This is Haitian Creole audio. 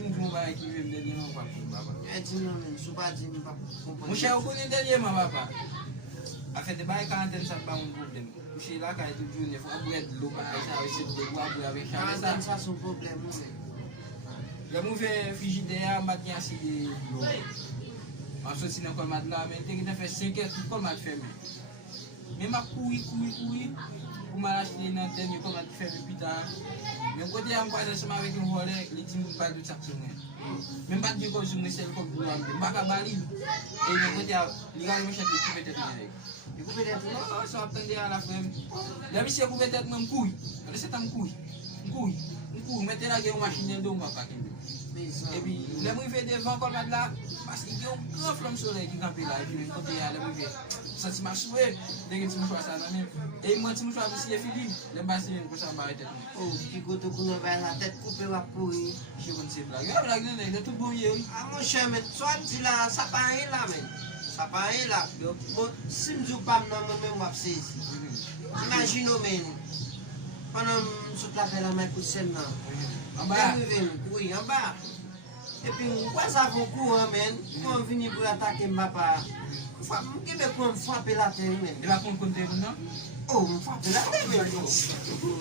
si mwen va ekive mwen denye mwen pa pou baba. E di nou men, sou pa di mwen pa kompon. Mwen chè ou konen denye mwen baba. A fè de bay kanten sa pa mwen problem. Mwen chè la ka etou joun, fò abou et lò pa a sa wè se de gwa abou avè chan. Kanten sa son problem nou men. Le mwen fè frigidaire, mat gen si de lò. An sot si nan kol mat la, men te ki te fè 5 et tout kol mat fè men. Men ma koui. Pou ma achete nan ten, yo kol mat fè men pita. Men kote yon kwa seman vek yon vole, li tim mwen pal do tsak sou mwen. Men bat di kon sou mwen sel kon pou an de. Mbaka bali. E men kote yon, li gade mwen chate koupe tet mwen vek. Yon koupe tet mwen? Non, sa ap tende an la frem. La mi se koupe tet mwen mkouy. Ane se ta mkouy. Mwen te la gen yon machine do mwen kakin do. E pi, le mwen ve devan kol mat la, paski gen yon gran flam soley ki kampe la. E pi men kote yon, le mwen ve, santi ma souwe, degen ti mwen chwa sa nan men. E mwen ti mwen chwa mwen siye fili, le basi men kwa sa mbare tet mwen. Oh, ki kote kou nou bay la tet koupe wap koui. Che kon se blag. Yo blag nan, de tout bon ye oui. A mon chè men, so ap di la, sa pa yon la men. Sa pa yon la. Bon, si mdou pam nan mwen men wap se zi. Imagino men, panan msot la fè la mè kousem nan. An ba? Oui, an ba. E pi mkwa sa fokou an men, mwen vini pou atake mbapa. Mwen kebe pou mfwape la ten men. De la kon konte moun nan? Oh, mfwape la ten men.